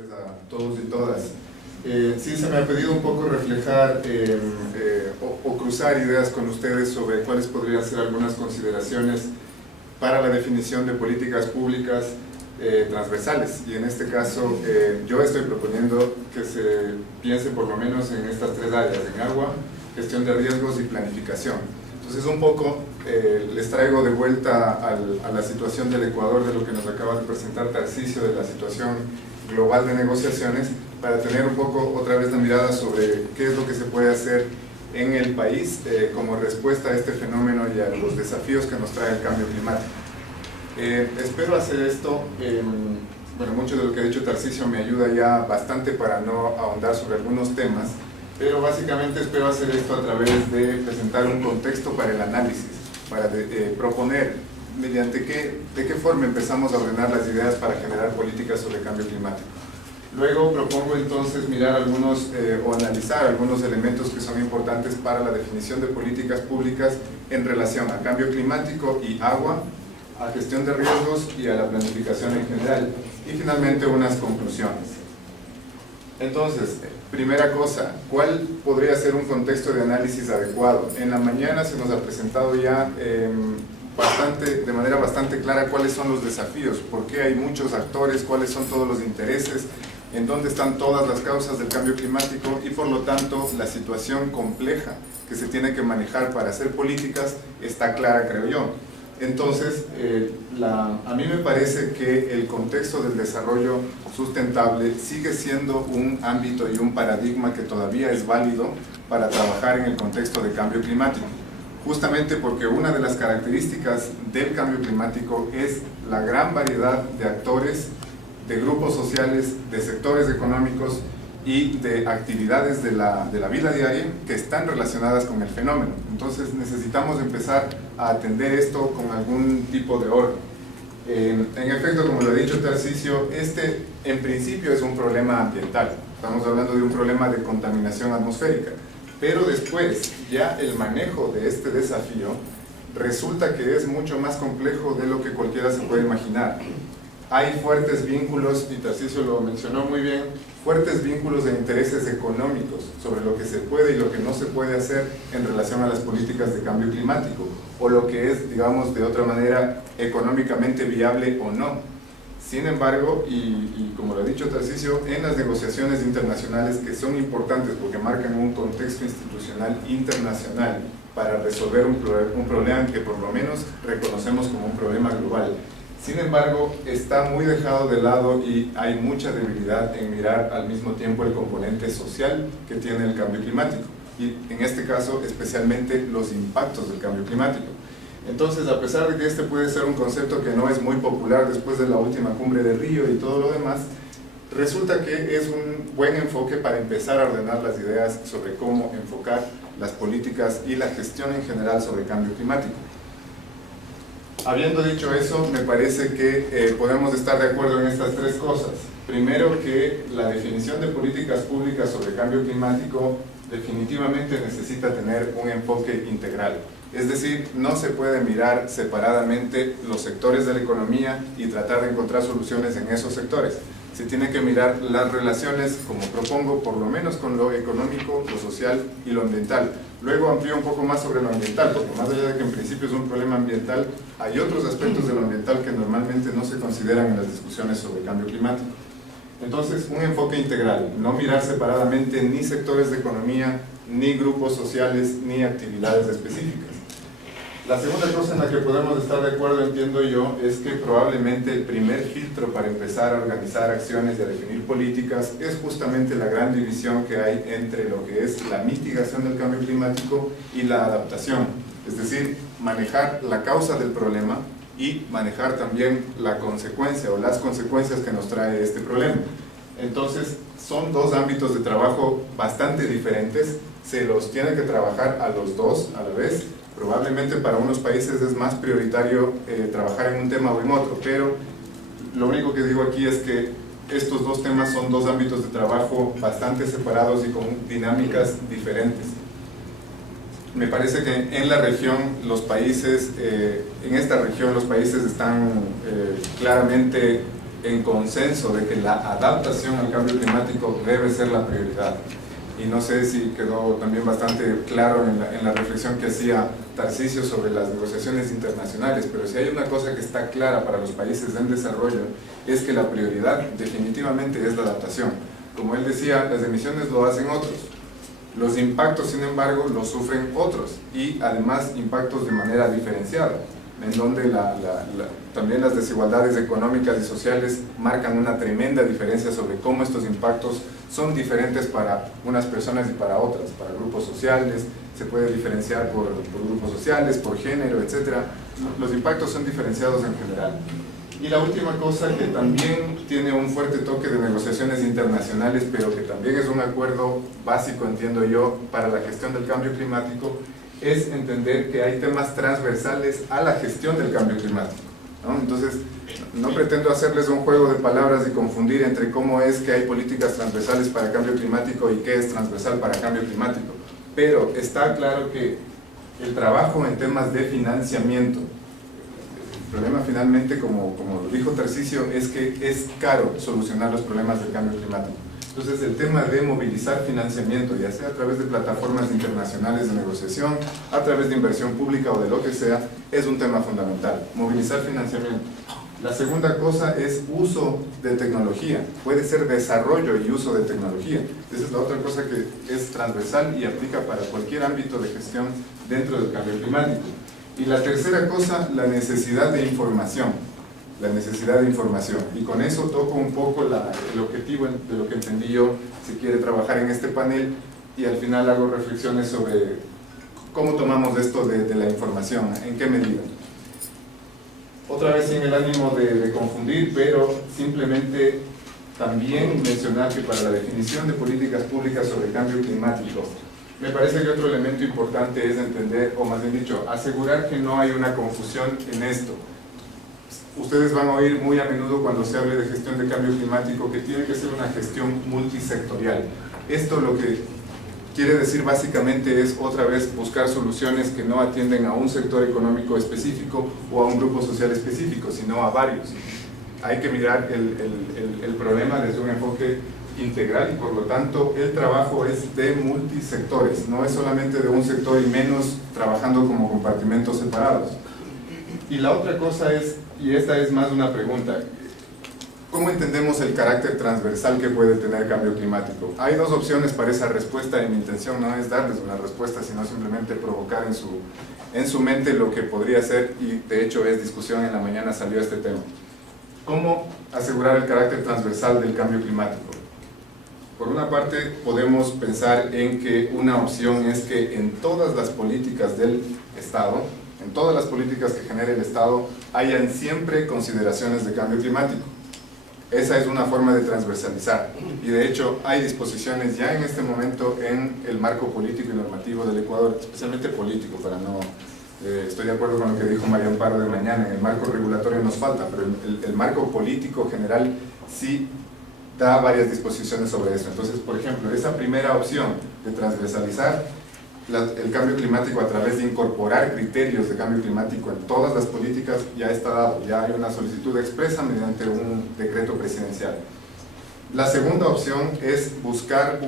tardes a todos y todas. Sí, se me ha pedido un poco reflejar o cruzar ideas con ustedes sobre cuáles podrían ser algunas consideraciones para la definición de políticas públicas transversales. Y en este caso yo estoy proponiendo que se piense por lo menos en estas tres áreas: en agua, gestión de riesgos y planificación. Entonces un poco les traigo de vuelta a la situación del Ecuador, de lo que nos acaba de presentar Tarcisio, de la situación global de negociaciones, para tener un poco otra vez la mirada sobre qué es lo que se puede hacer en el país como respuesta a este fenómeno y a los desafíos que nos trae el cambio climático. Espero hacer esto, bueno, mucho de lo que ha dicho Tarcisio me ayuda ya bastante para no ahondar sobre algunos temas, pero básicamente espero hacer esto a través de presentar un contexto para el análisis, para proponer de qué forma empezamos a ordenar las ideas para generar políticas sobre cambio climático. Luego propongo entonces mirar algunos o analizar algunos elementos que son importantes para la definición de políticas públicas en relación a cambio climático y agua, a gestión de riesgos y a la planificación en general. Y finalmente unas conclusiones. Entonces, primera cosa, ¿cuál podría ser un contexto de análisis adecuado? En la mañana se nos ha presentado ya de manera bastante clara cuáles son los desafíos, por qué hay muchos actores, cuáles son todos los intereses, en dónde están todas las causas del cambio climático y por lo tanto la situación compleja que se tiene que manejar para hacer políticas está clara, creo yo. Entonces, a mí me parece que el contexto del desarrollo sustentable sigue siendo un ámbito y un paradigma que todavía es válido para trabajar en el contexto de cambio climático, justamente porque una de las características del cambio climático es la gran variedad de actores, de grupos sociales, de sectores económicos y de actividades de la vida diaria que están relacionadas con el fenómeno. Entonces necesitamos empezar a atender esto con algún tipo de orden. En efecto, como lo ha dicho Tarcisio, este en principio es un problema ambiental. Estamos hablando de un problema de contaminación atmosférica. Pero después, ya el manejo de este desafío resulta que es mucho más complejo de lo que cualquiera se puede imaginar. Hay fuertes vínculos, y Tarcisio lo mencionó muy bien, fuertes vínculos de intereses económicos sobre lo que se puede y lo que no se puede hacer en relación a las políticas de cambio climático, o lo que es, digamos, de otra manera, económicamente viable o no. Sin embargo, y como lo ha dicho Tarcisio, en las negociaciones internacionales, que son importantes porque marcan un contexto institucional internacional para resolver un problema que por lo menos reconocemos como un problema global, sin embargo, está muy dejado de lado y hay mucha debilidad en mirar al mismo tiempo el componente social que tiene el cambio climático, y en este caso especialmente los impactos del cambio climático. Entonces, a pesar de que este puede ser un concepto que no es muy popular después de la última cumbre de Río y todo lo demás, resulta que es un buen enfoque para empezar a ordenar las ideas sobre cómo enfocar las políticas y la gestión en general sobre cambio climático. Habiendo dicho eso, me parece que podemos estar de acuerdo en estas tres cosas. Primero, que la definición de políticas públicas sobre cambio climático definitivamente necesita tener un enfoque integral. Es decir, no se puede mirar separadamente los sectores de la economía y tratar de encontrar soluciones en esos sectores. Se tiene que mirar las relaciones, como propongo, por lo menos con lo económico, lo social y lo ambiental. Luego amplío un poco más sobre lo ambiental, porque más allá de que en principio es un problema ambiental, hay otros aspectos de lo ambiental que normalmente no se consideran en las discusiones sobre cambio climático. Entonces, un enfoque integral, no mirar separadamente ni sectores de economía, ni grupos sociales, ni actividades específicas. La segunda cosa en la que podemos estar de acuerdo, entiendo yo, es que probablemente el primer filtro para empezar a organizar acciones y a definir políticas es justamente la gran división que hay entre lo que es la mitigación del cambio climático y la adaptación. Es decir, manejar la causa del problema y manejar también la consecuencia o las consecuencias que nos trae este problema. Entonces, son dos ámbitos de trabajo bastante diferentes, se los tiene que trabajar a los dos a la vez. Probablemente para unos países es más prioritario trabajar en un tema o en otro, pero lo único que digo aquí es que estos dos temas son dos ámbitos de trabajo bastante separados y con dinámicas diferentes. Me parece que en la región, en esta región los países están claramente en consenso de que la adaptación al cambio climático debe ser la prioridad. Y no sé si quedó también bastante claro en la reflexión que hacía Tarcisio sobre las negociaciones internacionales, pero si hay una cosa que está clara para los países en desarrollo, es que la prioridad definitivamente es la adaptación. Como él decía, las emisiones lo hacen otros, los impactos, sin embargo, los sufren otros, y además impactos de manera diferenciada, en donde también las desigualdades económicas y sociales marcan una tremenda diferencia sobre cómo estos impactos son diferentes para unas personas y para otras, para grupos sociales, se puede diferenciar por grupos sociales, por género, etc. Los impactos son diferenciados en general. Y la última cosa, que también tiene un fuerte toque de negociaciones internacionales, pero que también es un acuerdo básico, entiendo yo, para la gestión del cambio climático, es entender que hay temas transversales a la gestión del cambio climático, ¿no? Entonces, no pretendo hacerles un juego de palabras y confundir entre cómo es que hay políticas transversales para cambio climático y qué es transversal para cambio climático, pero está claro que el trabajo en temas de financiamiento, el problema finalmente, como lo dijo Tarcisio, es que es caro solucionar los problemas del cambio climático. Entonces, el tema de movilizar financiamiento, ya sea a través de plataformas internacionales de negociación, a través de inversión pública o de lo que sea, es un tema fundamental. Movilizar financiamiento. La segunda cosa es uso de tecnología. Puede ser desarrollo y uso de tecnología. Esa es la otra cosa que es transversal y aplica para cualquier ámbito de gestión dentro del cambio climático. Y la tercera cosa, la necesidad de información. La necesidad de información, y con eso toco un poco el objetivo de lo que entendí yo, si quiere trabajar en este panel, y al final hago reflexiones sobre cómo tomamos esto de la información, en qué medida. Otra vez sin el ánimo de confundir, pero simplemente también mencionar que para la definición de políticas públicas sobre cambio climático, me parece que otro elemento importante es entender, o más bien dicho, asegurar que no hay una confusión en esto. Ustedes van a oír muy a menudo cuando se hable de gestión de cambio climático que tiene que ser una gestión multisectorial. Esto lo que quiere decir básicamente es otra vez buscar soluciones que no atienden a un sector económico específico o a un grupo social específico, sino a varios. Hay que mirar el problema desde un enfoque integral y por lo tanto el trabajo es de multisectores, no es solamente de un sector y menos trabajando como compartimentos separados. Y la otra cosa es, y esta es más una pregunta, ¿cómo entendemos el carácter transversal que puede tener cambio climático? Hay dos opciones para esa respuesta y mi intención no es darles una respuesta, sino simplemente provocar en su mente lo que podría ser, y de hecho es discusión, en la mañana salió este tema. ¿Cómo asegurar el carácter transversal del cambio climático? Por una parte, podemos pensar en que una opción es que en todas las políticas del Estado, en todas las políticas que genere el Estado, hayan siempre consideraciones de cambio climático. Esa es una forma de transversalizar. Y de hecho, hay disposiciones ya en este momento en el marco político y normativo del Ecuador, especialmente político, para no... estoy de acuerdo con lo que dijo María Amparo de mañana, en el marco regulatorio nos falta, pero el marco político general sí da varias disposiciones sobre eso. Entonces, por ejemplo, esa primera opción de transversalizar el cambio climático a través de incorporar criterios de cambio climático en todas las políticas ya está dado, ya hay una solicitud expresa mediante un decreto presidencial. La segunda opción es buscar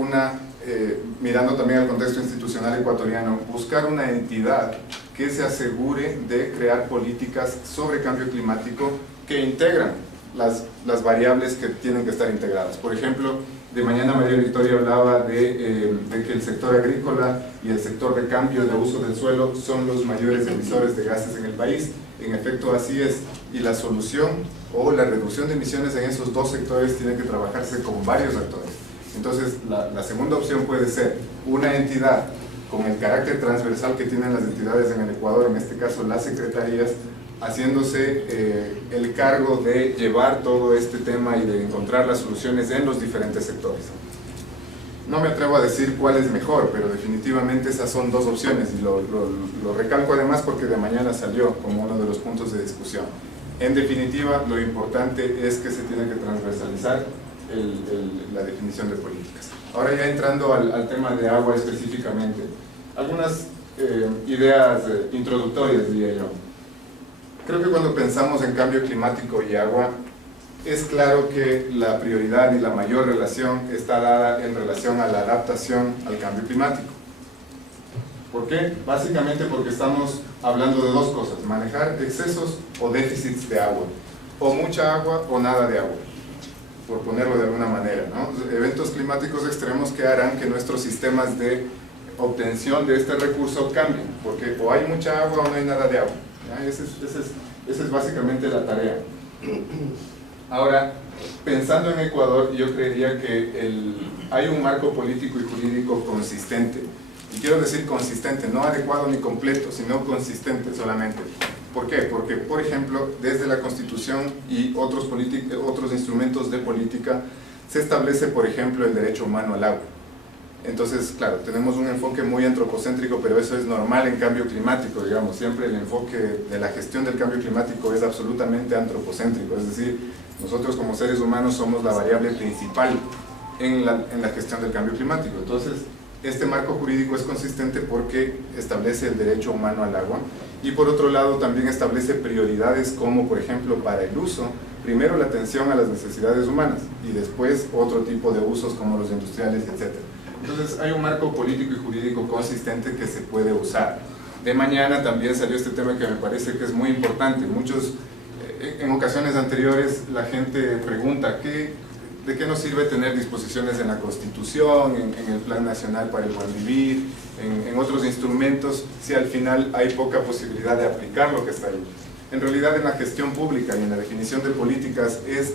mirando también al contexto institucional ecuatoriano, buscar una entidad que se asegure de crear políticas sobre cambio climático que integran las variables que tienen que estar integradas. Por ejemplo, de mañana María Victoria hablaba de que el sector agrícola y el sector de cambio de uso del suelo son los mayores emisores de gases en el país. En efecto, así es, y la solución o la reducción de emisiones en esos dos sectores tiene que trabajarse con varios actores. Entonces, la segunda opción puede ser una entidad con el carácter transversal que tienen las entidades en el Ecuador, en este caso las secretarías, haciéndose el cargo de llevar todo este tema y de encontrar las soluciones en los diferentes sectores. No me atrevo a decir cuál es mejor, pero definitivamente esas son dos opciones y lo recalco además porque de mañana salió como uno de los puntos de discusión. En definitiva, lo importante es que se tiene que transversalizar la definición de políticas. Ahora ya entrando al tema de agua específicamente, algunas ideas introductorias, diría yo. Creo que cuando pensamos en cambio climático y agua, es claro que la prioridad y la mayor relación está dada en relación a la adaptación al cambio climático. ¿Por qué? Básicamente porque estamos hablando de dos cosas: manejar excesos o déficits de agua, o mucha agua o nada de agua, por ponerlo de alguna manera, ¿no? Eventos climáticos extremos que harán que nuestros sistemas de obtención de este recurso cambien, porque o hay mucha agua o no hay nada de agua, ¿ya? Esa es básicamente la tarea. Ahora, pensando en Ecuador, yo creería que hay un marco político y jurídico consistente. Y quiero decir consistente, no adecuado ni completo, sino consistente solamente. ¿Por qué? Porque, por ejemplo, desde la Constitución y otros instrumentos de política, se establece, por ejemplo, el derecho humano al agua. Entonces, claro, tenemos un enfoque muy antropocéntrico, pero eso es normal en cambio climático, digamos. Siempre el enfoque de la gestión del cambio climático es absolutamente antropocéntrico, es decir, nosotros como seres humanos somos la variable principal en la gestión del cambio climático. Entonces, este marco jurídico es consistente porque establece el derecho humano al agua y por otro lado también establece prioridades como, por ejemplo, para el uso, primero la atención a las necesidades humanas y después otro tipo de usos como los industriales, etc. Entonces hay un marco político y jurídico consistente que se puede usar. De mañana también salió este tema que me parece que es muy importante. En ocasiones anteriores la gente pregunta ¿de qué nos sirve tener disposiciones en la Constitución, en el Plan Nacional para el Buen Vivir, en otros instrumentos, si al final hay poca posibilidad de aplicar lo que está ahí? En realidad, en la gestión pública y en la definición de políticas es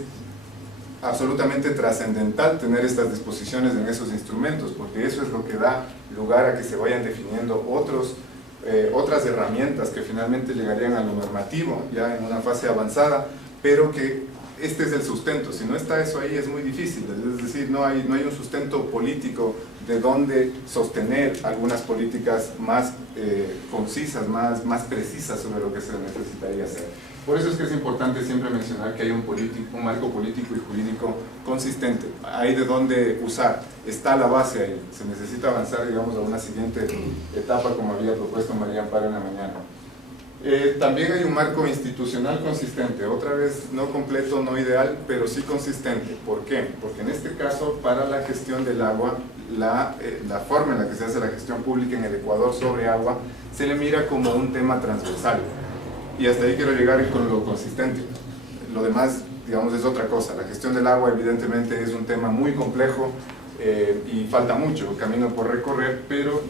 absolutamente trascendental tener estas disposiciones en esos instrumentos, porque eso es lo que da lugar a que se vayan definiendo otras herramientas que finalmente llegarían a lo normativo, ya en una fase avanzada, pero que este es el sustento. Si no está eso ahí es muy difícil, es decir, no hay un sustento político de donde sostener algunas políticas más concisas, más precisas sobre lo que se necesitaría hacer. Por eso es que es importante siempre mencionar que hay un marco político y jurídico consistente. Hay de dónde usar, está la base ahí. Se necesita avanzar, digamos, a una siguiente etapa como había propuesto María Amparo en la mañana. También hay un marco institucional consistente, otra vez no completo, no ideal, pero sí consistente. ¿Por qué? Porque en este caso, para la gestión del agua, la forma en la que se hace la gestión pública en el Ecuador sobre agua, se le mira como un tema transversal. Y hasta ahí quiero llegar con lo consistente. Lo demás, digamos, es otra cosa. La gestión del agua evidentemente es un tema muy complejo y falta mucho camino por recorrer, pero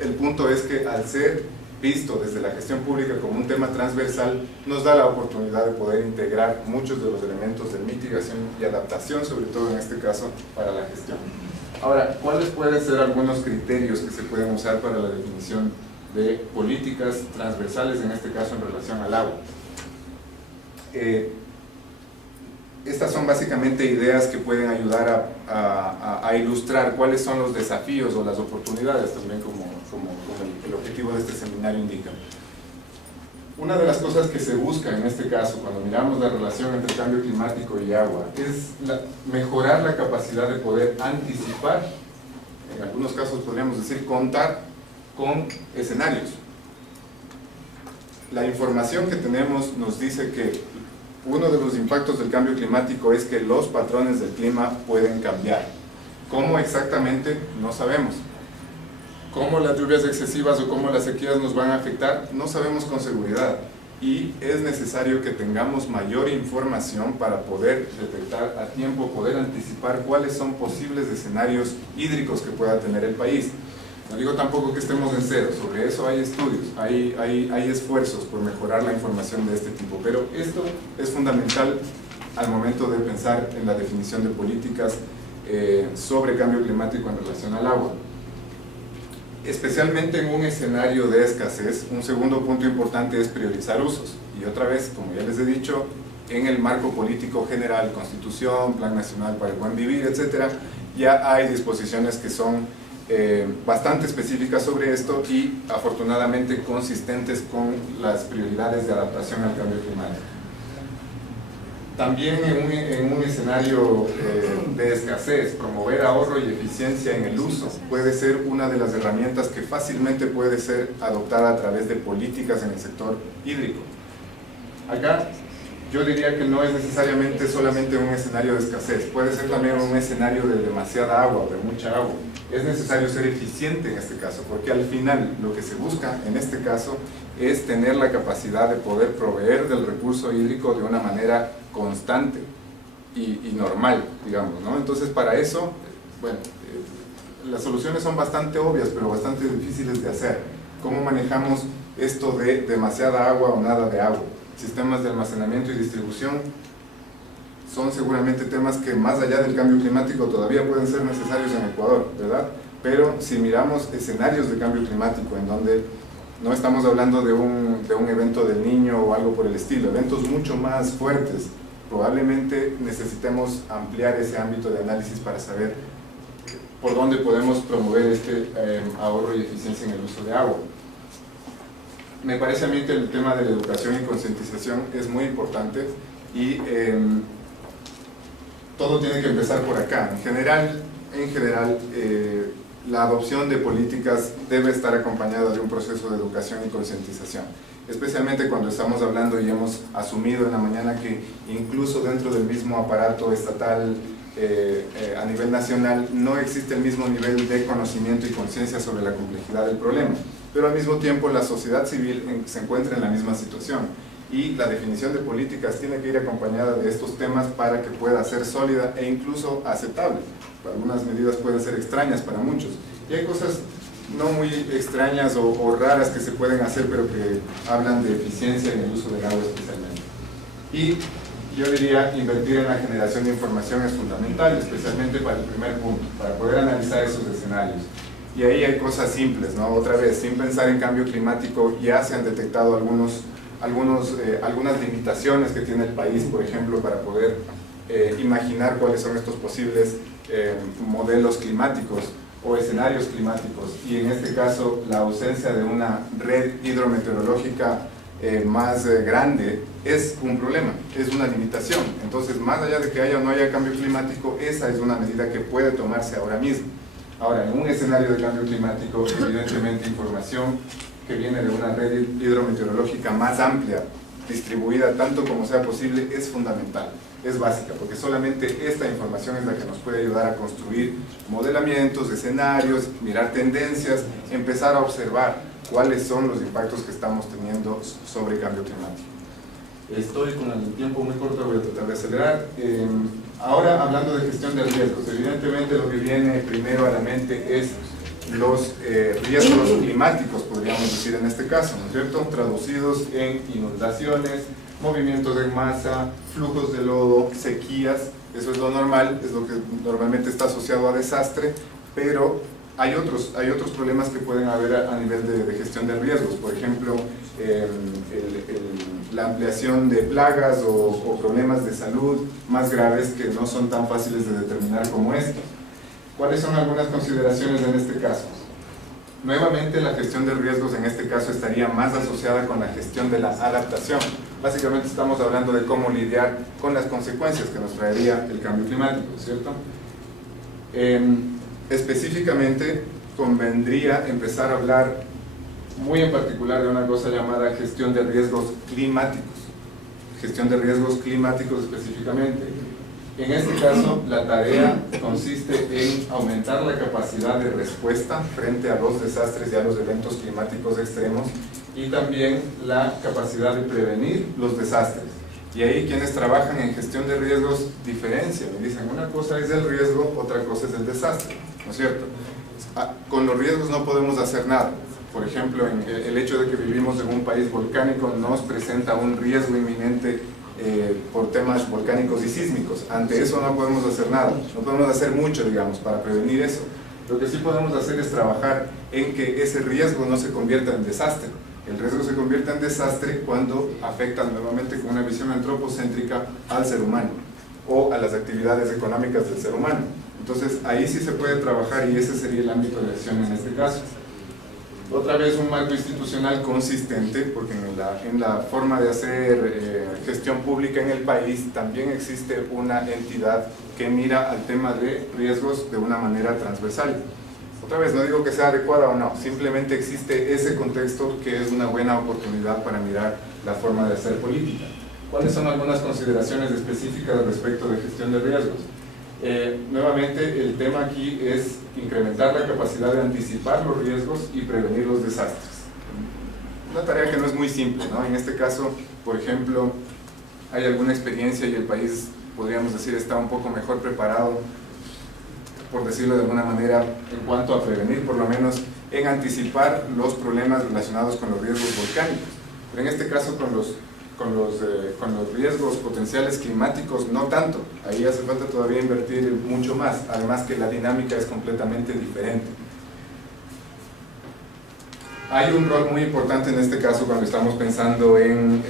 el punto es que al ser visto desde la gestión pública como un tema transversal, nos da la oportunidad de poder integrar muchos de los elementos de mitigación y adaptación, sobre todo en este caso, para la gestión. Ahora, ¿cuáles pueden ser algunos criterios que se pueden usar para la definición de políticas transversales, en este caso en relación al agua? Estas son básicamente ideas que pueden ayudar a ilustrar cuáles son los desafíos o las oportunidades, también como el objetivo de este seminario indica. Una de las cosas que se busca en este caso, cuando miramos la relación entre cambio climático y agua, es mejorar la capacidad de poder anticipar, en algunos casos podríamos decir contar con escenarios. La información que tenemos nos dice que uno de los impactos del cambio climático es que los patrones del clima pueden cambiar. ¿Cómo exactamente? No sabemos. ¿Cómo las lluvias excesivas o cómo las sequías nos van a afectar? No sabemos con seguridad. Y es necesario que tengamos mayor información para poder detectar a tiempo, poder anticipar cuáles son posibles escenarios hídricos que pueda tener el país. No digo tampoco que estemos en cero, sobre eso hay estudios, hay esfuerzos por mejorar la información de este tipo, pero esto es fundamental al momento de pensar en la definición de políticas sobre cambio climático en relación al agua. Especialmente en un escenario de escasez, un segundo punto importante es priorizar usos. Y otra vez, como ya les he dicho, en el marco político general, Constitución, Plan Nacional para el Buen Vivir, etc., ya hay disposiciones que son bastante específicas sobre esto y afortunadamente consistentes con las prioridades de adaptación al cambio climático. También en un escenario de escasez, promover ahorro y eficiencia en el uso puede ser una de las herramientas que fácilmente puede ser adoptada a través de políticas en el sector hídrico. Acá yo diría que no es necesariamente solamente un escenario de escasez, puede ser también un escenario de demasiada agua o de mucha agua. Es necesario ser eficiente en este caso, porque al final lo que se busca en este caso es tener la capacidad de poder proveer del recurso hídrico de una manera constante y normal, digamos, ¿no? Entonces, para eso, bueno, las soluciones son bastante obvias, pero bastante difíciles de hacer. ¿Cómo manejamos esto de demasiada agua o nada de agua? Sistemas de almacenamiento y distribución son seguramente temas que más allá del cambio climático todavía pueden ser necesarios en Ecuador, ¿verdad? Pero si miramos escenarios de cambio climático en donde no estamos hablando de un evento del Niño o algo por el estilo, eventos mucho más fuertes, probablemente necesitemos ampliar ese ámbito de análisis para saber por dónde podemos promover este ahorro y eficiencia en el uso de agua. Me parece a mí que el tema de la educación y concientización es muy importante y todo tiene que empezar por acá. En general, la adopción de políticas debe estar acompañada de un proceso de educación y concientización, especialmente cuando estamos hablando y hemos asumido en la mañana que incluso dentro del mismo aparato estatal a nivel nacional no existe el mismo nivel de conocimiento y conciencia sobre la complejidad del problema, pero al mismo tiempo la sociedad civil se encuentra en la misma situación y la definición de políticas tiene que ir acompañada de estos temas para que pueda ser sólida e incluso aceptable. Algunas medidas pueden ser extrañas para muchos y hay cosas no muy extrañas o raras que se pueden hacer, pero que hablan de eficiencia en el uso del agua especialmente. Y yo diría, invertir en la generación de información es fundamental, especialmente para el primer punto, para poder analizar esos escenarios. Y ahí hay cosas simples, ¿no? Otra vez, sin pensar en cambio climático, ya se han detectado algunas limitaciones que tiene el país, por ejemplo, para poder imaginar cuáles son estos posibles modelos climáticos o escenarios climáticos. Y en este caso, la ausencia de una red hidrometeorológica más grande es un problema, es una limitación. Entonces, más allá de que haya o no haya cambio climático, esa es una medida que puede tomarse ahora mismo. Ahora, en un escenario de cambio climático, evidentemente información que viene de una red hidrometeorológica más amplia, distribuida tanto como sea posible, es fundamental, es básica, porque solamente esta información es la que nos puede ayudar a construir modelamientos, escenarios, mirar tendencias, empezar a observar cuáles son los impactos que estamos teniendo sobre cambio climático. Estoy con el tiempo muy corto, voy a tratar de acelerar. Ahora, hablando de gestión de riesgos, evidentemente lo que viene primero a la mente es los riesgos climáticos, podríamos decir en este caso, ¿no es cierto? Traducidos en inundaciones, movimientos en masa, flujos de lodo, sequías. Eso es lo normal, es lo que normalmente está asociado a desastre, pero hay otros problemas que pueden haber a nivel de gestión de riesgos. Por ejemplo, la ampliación de plagas o problemas de salud más graves que no son tan fáciles de determinar como estos. ¿Cuáles son algunas consideraciones en este caso? Nuevamente, la gestión de riesgos en este caso estaría más asociada con la gestión de la adaptación. Básicamente estamos hablando de cómo lidiar con las consecuencias que nos traería el cambio climático, ¿cierto? Específicamente, convendría empezar a hablar muy en particular de una cosa llamada gestión de riesgos climáticos. Gestión de riesgos climáticos específicamente. En este caso, la tarea consiste en aumentar la capacidad de respuesta frente a los desastres y a los eventos climáticos extremos y también la capacidad de prevenir los desastres. Y ahí quienes trabajan en gestión de riesgos diferencian y dicen una cosa es el riesgo, otra cosa es el desastre, ¿no es cierto? Con los riesgos no podemos hacer nada. Por ejemplo, el hecho de que vivimos en un país volcánico nos presenta un riesgo inminente por temas volcánicos y sísmicos. Ante eso no podemos hacer nada, no podemos hacer mucho, digamos, para prevenir eso. Lo que sí podemos hacer es trabajar en que ese riesgo no se convierta en desastre. El riesgo se convierte en desastre cuando afecta nuevamente con una visión antropocéntrica al ser humano o a las actividades económicas del ser humano. Entonces ahí sí se puede trabajar y ese sería el ámbito de acción en este caso. Otra vez un marco institucional consistente, porque en la forma de hacer gestión pública en el país también existe una entidad que mira al tema de riesgos de una manera transversal. Otra vez, no digo que sea adecuada o no, simplemente existe ese contexto que es una buena oportunidad para mirar la forma de hacer política. ¿Cuáles son algunas consideraciones específicas respecto de gestión de riesgos? Nuevamente, el tema aquí es incrementar la capacidad de anticipar los riesgos y prevenir los desastres. Una tarea que no es muy simple, ¿no? En este caso, por ejemplo, hay alguna experiencia y el país, podríamos decir, está un poco mejor preparado, por decirlo de alguna manera, en cuanto a prevenir, por lo menos, en anticipar los problemas relacionados con los riesgos volcánicos. Pero en este caso, con los riesgos potenciales climáticos, no tanto. Ahí hace falta todavía invertir mucho más, además que la dinámica es completamente diferente. Hay un rol muy importante en este caso cuando estamos pensando en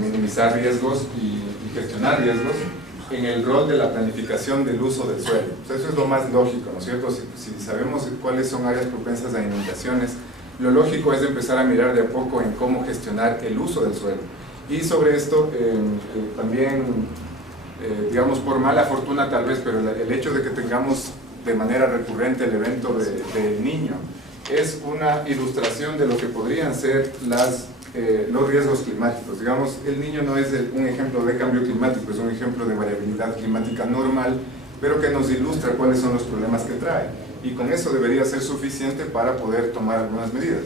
minimizar riesgos y gestionar riesgos, en el rol de la planificación del uso del suelo. O sea, eso es lo más lógico, ¿no es cierto? Si sabemos cuáles son áreas propensas a inundaciones, lo lógico es empezar a mirar de a poco en cómo gestionar el uso del suelo. Y sobre esto, también, digamos, por mala fortuna tal vez, pero el hecho de que tengamos de manera recurrente el evento del Niño es una ilustración de lo que podrían ser los riesgos climáticos. Digamos, el Niño no es un ejemplo de cambio climático, es un ejemplo de variabilidad climática normal, pero que nos ilustra cuáles son los problemas que trae. Y con eso debería ser suficiente para poder tomar algunas medidas.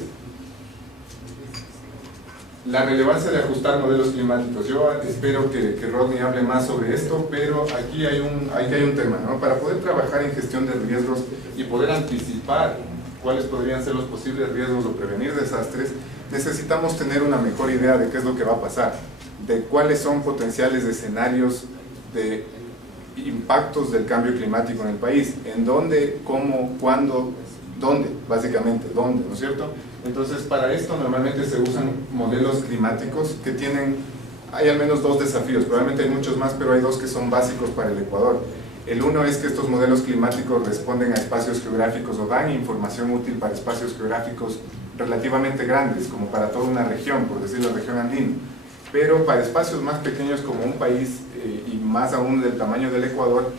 La relevancia de ajustar modelos climáticos. Yo espero que Rodney hable más sobre esto, pero aquí hay un tema, ¿no? Para poder trabajar en gestión de riesgos y poder anticipar cuáles podrían ser los posibles riesgos o prevenir desastres, necesitamos tener una mejor idea de qué es lo que va a pasar, de cuáles son potenciales escenarios de impactos del cambio climático en el país, en dónde, cómo, cuándo, dónde, básicamente, dónde, ¿no es cierto? Entonces, para esto normalmente se usan modelos climáticos que hay al menos dos desafíos, probablemente hay muchos más, pero hay dos que son básicos para el Ecuador. El uno es que estos modelos climáticos responden a espacios geográficos o dan información útil para espacios geográficos relativamente grandes, como para toda una región, por decir la región andina. Pero para espacios más pequeños como un país, y más aún del tamaño del Ecuador,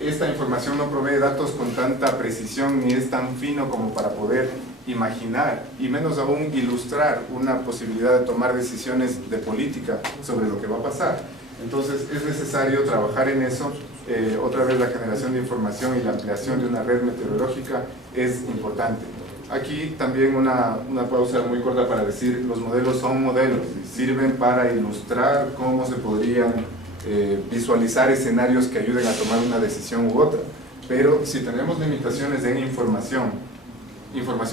esta información no provee datos con tanta precisión ni es tan fino como para poder imaginar, y menos aún ilustrar una posibilidad de tomar decisiones de política sobre lo que va a pasar. Entonces es necesario trabajar en eso. Otra vez la generación de información y la ampliación de una red meteorológica es importante. Aquí también una pausa muy corta para decir, los modelos son modelos y sirven para ilustrar cómo se podrían visualizar escenarios que ayuden a tomar una decisión u otra. Pero si tenemos limitaciones en información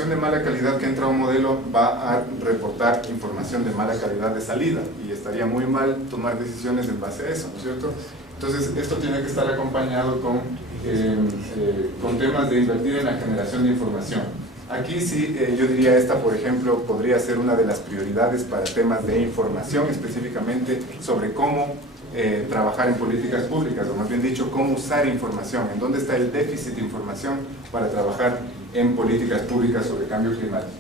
de mala calidad que entra a un modelo, va a reportar información de mala calidad de salida y estaría muy mal tomar decisiones en base a eso, ¿no es cierto? Entonces esto tiene que estar acompañado con temas de invertir en la generación de información. Aquí sí, yo diría esta, por ejemplo, podría ser una de las prioridades para temas de información, específicamente sobre cómo trabajar en políticas públicas, o más bien dicho, cómo usar información, en dónde está el déficit de información para trabajar en políticas públicas sobre cambio climático.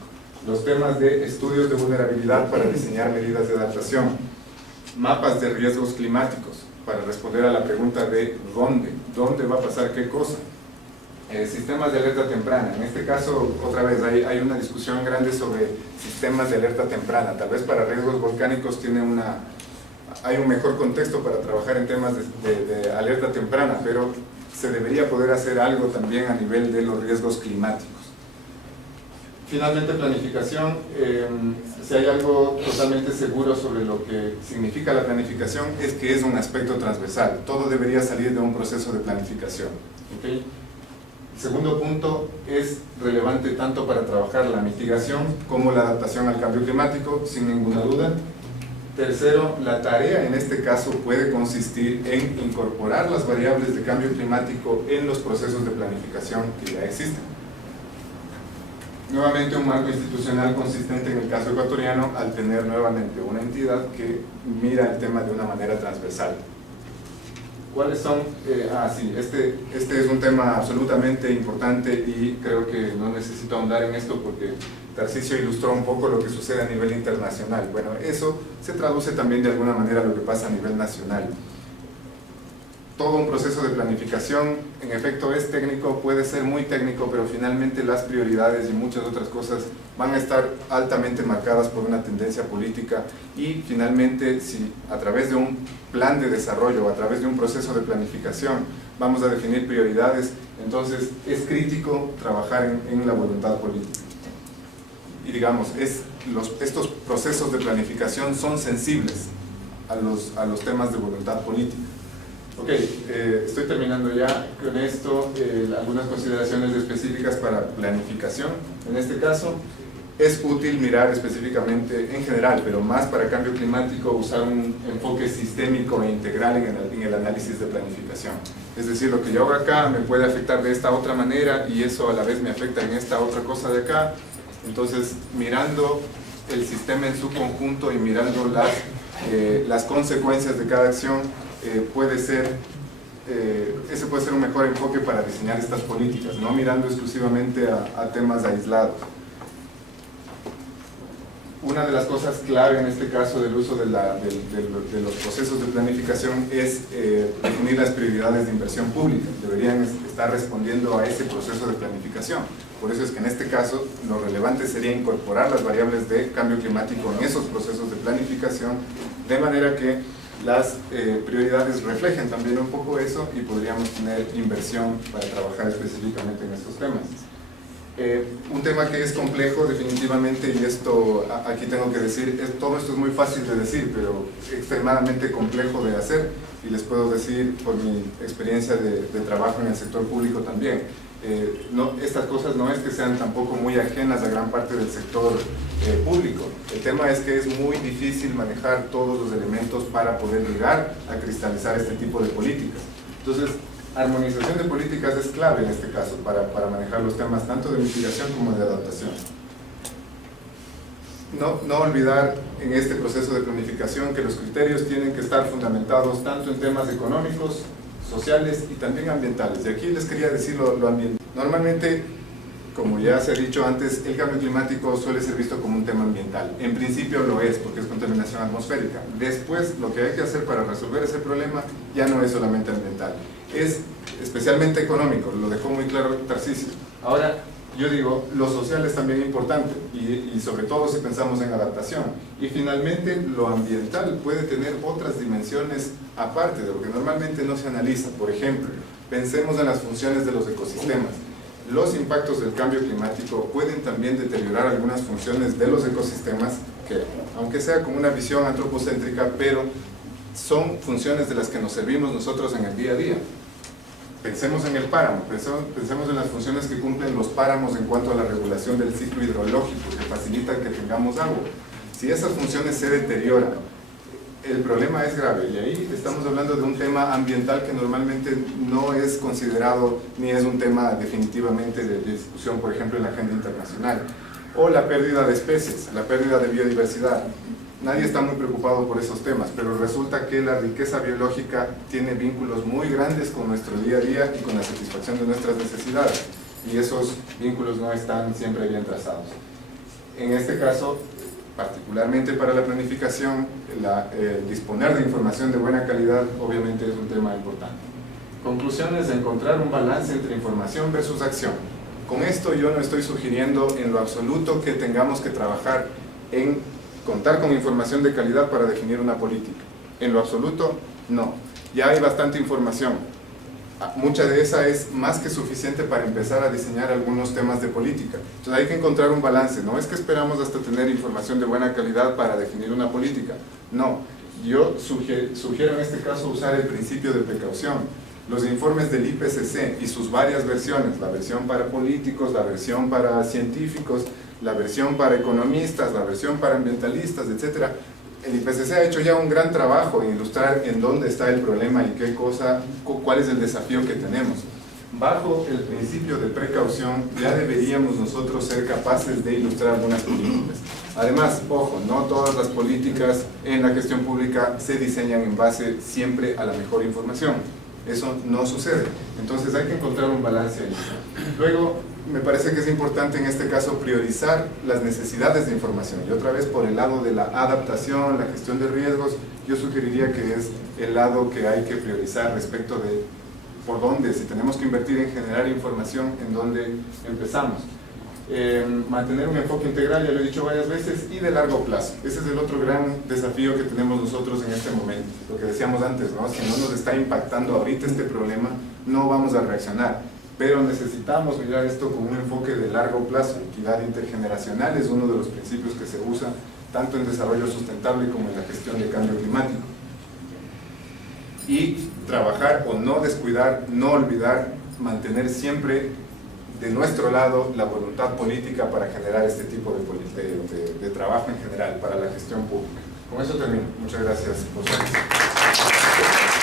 Los temas de estudios de vulnerabilidad para diseñar medidas de adaptación, mapas de riesgos climáticos para responder a la pregunta de dónde va a pasar qué cosa. Sistemas de alerta temprana. En este caso, otra vez, hay una discusión grande sobre sistemas de alerta temprana. Tal vez para riesgos volcánicos hay un mejor contexto para trabajar en temas de alerta temprana, pero se debería poder hacer algo también a nivel de los riesgos climáticos. Finalmente, planificación. Si hay algo totalmente seguro sobre lo que significa la planificación, es que es un aspecto transversal. Todo debería salir de un proceso de planificación. ¿Okay? Segundo punto, es relevante tanto para trabajar la mitigación como la adaptación al cambio climático, sin ninguna duda. Tercero, la tarea en este caso puede consistir en incorporar las variables de cambio climático en los procesos de planificación que ya existen. Nuevamente, un marco institucional consistente en el caso ecuatoriano, al tener nuevamente una entidad que mira el tema de una manera transversal. ¿Cuáles son? Sí, este es un tema absolutamente importante y creo que no necesito ahondar en esto porque Tarcisio ilustró un poco lo que sucede a nivel internacional. Bueno, eso se traduce también de alguna manera a lo que pasa a nivel nacional. todo un proceso de planificación, en efecto es técnico, puede ser muy técnico, pero finalmente las prioridades y muchas otras cosas van a estar altamente marcadas por una tendencia política, y finalmente si a través de un plan de desarrollo o a través de un proceso de planificación vamos a definir prioridades, entonces es crítico trabajar en la voluntad política. Y digamos, estos procesos de planificación son sensibles a los temas de voluntad política. Ok, estoy terminando ya con esto. Algunas consideraciones específicas para planificación. En este caso, es útil mirar específicamente, en general, pero más para cambio climático, usar un enfoque sistémico e integral en el análisis de planificación. Es decir, lo que yo hago acá me puede afectar de esta otra manera y eso a la vez me afecta en esta otra cosa de acá. Entonces, mirando el sistema en su conjunto y mirando las consecuencias de cada acción, ese puede ser un mejor enfoque para diseñar estas políticas, no mirando exclusivamente a temas aislados. Una de las cosas clave en este caso del uso de los procesos de planificación es definir las prioridades de inversión pública. Deberían estar respondiendo a ese proceso de planificación. Por eso es que en este caso lo relevante sería incorporar las variables de cambio climático en esos procesos de planificación, de manera que las prioridades reflejen también un poco eso y podríamos tener inversión para trabajar específicamente en estos temas. Un tema que es complejo definitivamente, y esto aquí tengo que decir, todo esto es muy fácil de decir, pero extremadamente complejo de hacer, y les puedo decir por mi experiencia de trabajo en el sector público también. Estas cosas no es que sean tampoco muy ajenas a gran parte del sector público. El tema es que es muy difícil manejar todos los elementos para poder llegar a cristalizar este tipo de políticas. Entonces, armonización de políticas es clave en este caso para manejar los temas tanto de mitigación como de adaptación. No olvidar en este proceso de planificación que los criterios tienen que estar fundamentados tanto en temas económicos, sociales y también ambientales. Y aquí les quería decir lo ambiental. Normalmente, como ya se ha dicho antes, el cambio climático suele ser visto como un tema ambiental. En principio lo es, porque es contaminación atmosférica. Después, lo que hay que hacer para resolver ese problema ya no es solamente ambiental, es especialmente económico, lo dejó muy claro Tarcisio. Ahora, yo digo, lo social es también importante, y sobre todo si pensamos en adaptación. Y finalmente, lo ambiental puede tener otras dimensiones aparte de lo que normalmente no se analiza. Por ejemplo, pensemos en las funciones de los ecosistemas. Los impactos del cambio climático pueden también deteriorar algunas funciones de los ecosistemas que, aunque sea con una visión antropocéntrica, pero son funciones de las que nos servimos nosotros en el día a día. Pensemos en el páramo, pensemos en las funciones que cumplen los páramos en cuanto a la regulación del ciclo hidrológico, que facilita que tengamos agua. Si esas funciones se deterioran, el problema es grave, y ahí estamos hablando de un tema ambiental que normalmente no es considerado ni es un tema definitivamente de discusión, por ejemplo, en la agenda internacional. O la pérdida de especies, la pérdida de biodiversidad. Nadie está muy preocupado por esos temas, pero resulta que la riqueza biológica tiene vínculos muy grandes con nuestro día a día y con la satisfacción de nuestras necesidades, y esos vínculos no están siempre bien trazados. En este caso, particularmente para la planificación, disponer de información de buena calidad obviamente es un tema importante. Conclusiones: de encontrar un balance entre información versus acción. Con esto yo no estoy sugiriendo en lo absoluto que tengamos que trabajar en contar con información de calidad para definir una política. En lo absoluto, no. Ya hay bastante información. Mucha de esa es más que suficiente para empezar a diseñar algunos temas de política. Entonces hay que encontrar un balance. No es que esperamos hasta tener información de buena calidad para definir una política. No. Yo sugiero en este caso usar el principio de precaución. Los informes del IPCC y sus varias versiones, la versión para políticos, la versión para científicos, la versión para economistas, la versión para ambientalistas, etc. El IPCC ha hecho ya un gran trabajo en ilustrar en dónde está el problema y cuál es el desafío que tenemos. Bajo el principio de precaución ya deberíamos nosotros ser capaces de ilustrar algunas políticas. Además, ojo, no todas las políticas en la gestión pública se diseñan en base siempre a la mejor información. Eso no sucede. Entonces hay que encontrar un balance ahí. Luego, me parece que es importante en este caso priorizar las necesidades de información. Y otra vez, por el lado de la adaptación, la gestión de riesgos, yo sugeriría que es el lado que hay que priorizar respecto de por dónde, si tenemos que invertir en generar información, en dónde empezamos. Mantener un enfoque integral, ya lo he dicho varias veces, y de largo plazo. Ese es el otro gran desafío que tenemos nosotros en este momento. Lo que decíamos antes, ¿no? Si no nos está impactando ahorita este problema, no vamos a reaccionar. Pero necesitamos mirar esto con un enfoque de largo plazo. Equidad intergeneracional es uno de los principios que se usa tanto en desarrollo sustentable como en la gestión de cambio climático. Y trabajar o no descuidar, no olvidar, mantener siempre de nuestro lado la voluntad política para generar este tipo de trabajo en general para la gestión pública. Con eso termino. Muchas gracias por su atención.